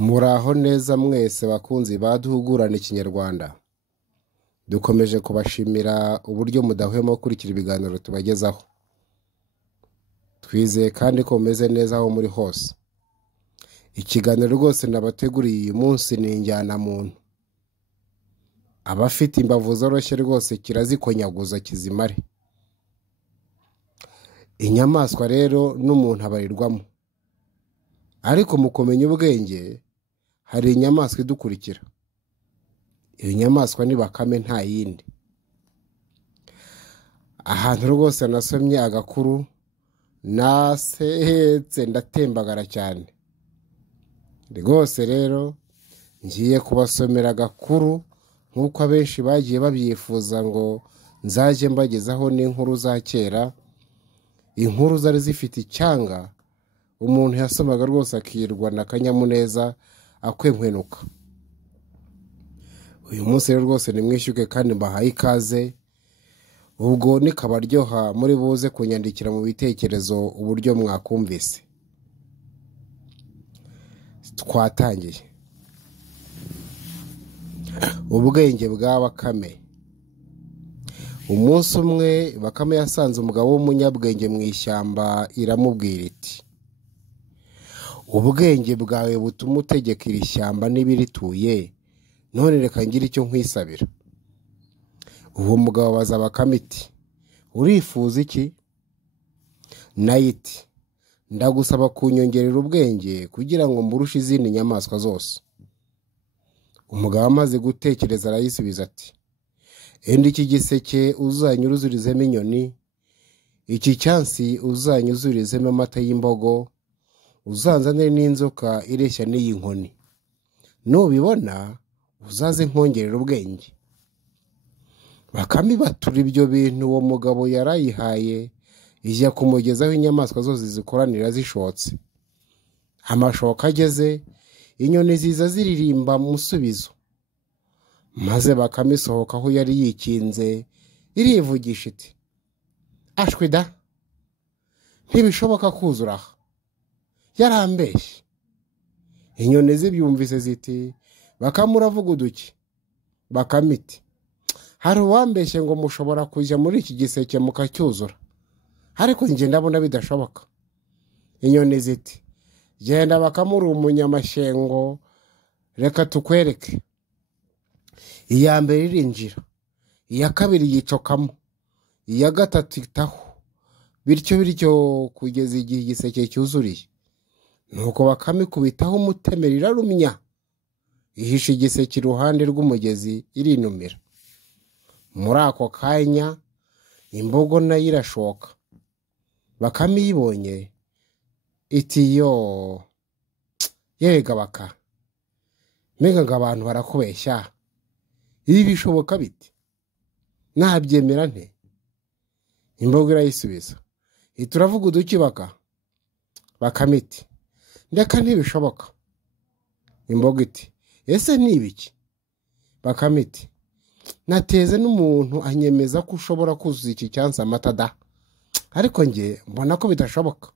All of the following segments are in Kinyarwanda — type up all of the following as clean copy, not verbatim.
Muraho neza mwese bakunzi baduhugurana ikinyarwanda. Dukomeje kubashimira uburyo mudahwema gukurikira ibiganiro tubagezaho. Twizeye kandi ko mumeze neza aho muri hose. Ikiganiro rwose nabateguriye uyu munsi ni injyana muntu. Abafite imbavu zoroshye rwose kirazikonyaguza kizimare. Inyamaswa rero n'umuntu abarirwamo. Ariko mu kumenya ubwenge hari inyamaswa idukurikira. Iyo nyamaswa ni Bakame nta yindi. Ahantu rwose nasomye agakuru nasetse ndatembagara cyane. Rwose rero ngiye kubasomera agakuru nk'uko abenshi bagiye babyifuza ngo nzaje mbagezaho n'inkuru za kera. Inkuru zari zifite icyanga umuntu yasomaga rwose akirwana akanyamuneza akwenkwenuka. Uyu munsi rero rwose nimwishyuke kandi mbahaye ikaze. Ubwo nikabaryoha muri buze kunyandikira mu bitekerezo uburyo mwakumvise. Twatangiye. Ubwenge bwa Bakame. Umunsi umwe Bakame yasanze umugabo w'umunyabwenge mu ishyamba iramubwira iti: ubwenge bwawe butuma utegeka iri shyamba n'ibirituye, none reka ngire icyo nkwisabira. Uwo mugabo abaza Bakame iti: urifuza iki? Nayo iti: ndagusaba kunyongerera ubwenge kugira ngo mburushe izindi nyamaswa zose. Umugabo amaze gutekereza arayisubiza ati: enda iki giseke uzanyuzurizemo inyoni, iki cyansi uzanyuzurizemo amata y'imbogo, uzanzanire n'inzoka ireshya n'iyi nkoni. Nubibona uzaze nkongerera ubwenge. Bakame batura ibyo bintu uwo mugabo yarayihaye, ijya kumugezaho inyamaswa zose zikoranira zishotse. Amashoka ageze, inyoni ziza ziririmba mu musubizo. Maze Bakame isohoka aho yari yikinze irivugisha iti: ashwi da, ntibishoboka kuzura aha, yarambeshye. Inyoni zibyumvise ziti: Bakame uravuga uduki? Bakame iti: hari uwambeshye ngo mushobora kujya muri iki giseke mukacyuzura, ariko njye ndabona bidashoboka. Inyoni ziti: genda Bakame uri umunyamashyengo, reka tukwereke. Iya mbere irinjira, iya kabiri yicokamo, iya gatatu itaho, bityo kugeza igihe igiseke cyuzuriye. Nuko Bakame ikubitaho umutemeri irarumya, ihisha igiseke iruhande rw'umugezi irinumira. Muri ako kanya imbogo nayo irashoka. Bakame yibonye iti: yo yega Baka, mbega ngo abantu barakubeshya, ibi bishoboka bite? Nabyemera nte? Imbogo irayisubiza iti: uravuga uduki Baka? Bakame iti: ndeka ntibishoboka. Imbogo iti: ese ni ibiki? Bakame iti: nateze n'umuntu anyemeza ko ushobora kuzuza iki cyansi amata da, ariko njye mbona ko bidashoboka.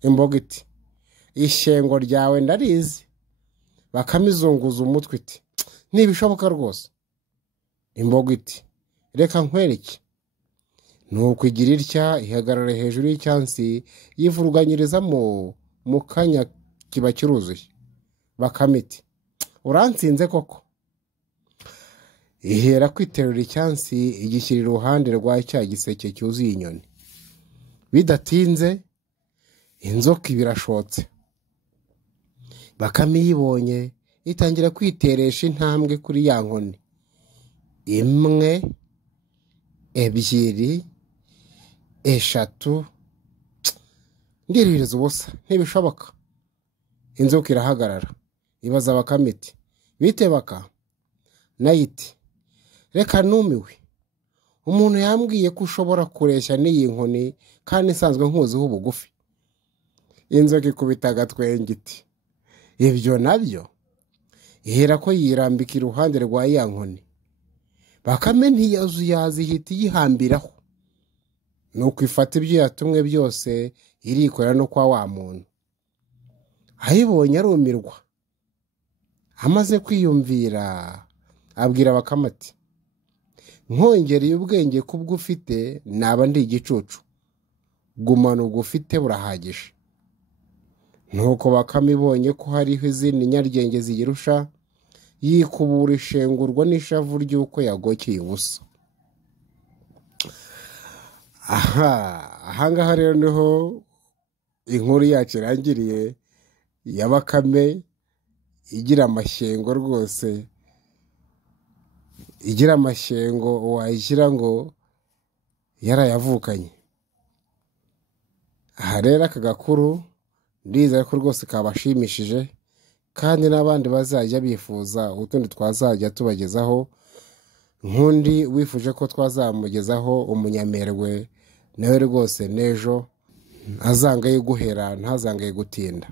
Imbogo iti: ishyengo ryawe ndarizi. Bakame izunguza umutwe iti: ntibishoboka rwose. Imbogo iti: reka nkwereke. Nuko igira itya ihagarara hejuru y'icyansi yivuruganyiriza mu kanya kiba kiruzuye. Bakame iti: uransinze koko. Ihera kwiterura icyansi igishyira iruhande rwa cya giseke cyuzuye inyoni. Bidatinze inzoka ibirashotse. Bakame yibonye itangira kwiteresha intambwe kuri ya nkoni. Imwe, ebyiri, eshatu, ndiririza ubusa, ntibishoboka. Inzoka irahagarara ibaza Bakame iti: bite Baka? Nayo iti: reka numiwe, umuntu yambwiye ko ushobora kureshya n'iyi nkoni kandi isanzwe nkuziho ubugufi. Inzoka ikubita agatwenge iti: ibyo nabyo? Ihera ko yirambika iruhande rwa ya nkoni. Bakame ntiyazuyaza ihita iyihambiraho. Nuko ifata ibyo yatumwe byose irikorera no kwa wa muntu. Ayibonye arumirwa amaze kwiyumvira abwira Bakame ati nkongereye ubwenge kubwo ufite naba ndi igicucu, gumana ubwo ufite burahagije. Nuko Bakame ibonye ko hariho izindi nyaryenge ziyirusha, yikubura ishengurwa n'ishavu ry'uko yagokeye ubusa. Ahangaha rero niho inkuru yacu irangiriye ya Bakame igira amashyengo rwose, igira amashyengo wayishyira ngo yarayavukanye. Aha rero aka gakuru ndizera ko rwose kabashimishije, kandi n'abandi bazajya bifuza utundi twazajya tubagezaho, nk'undi wifuje ko twazamugezaho umunyamerwe nawe rwose n'ejo azangaye guhera ntazangaye gutinda.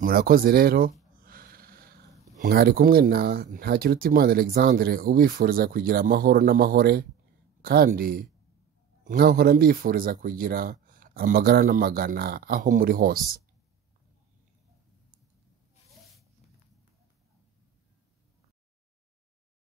Murakoze rero, mwari kumwe na Ntakirutimana Alexandre ubifuriza kugira amahoro n'amahore, kandi nkahora mbifuriza kugira amagara n'amagana aho muri hose.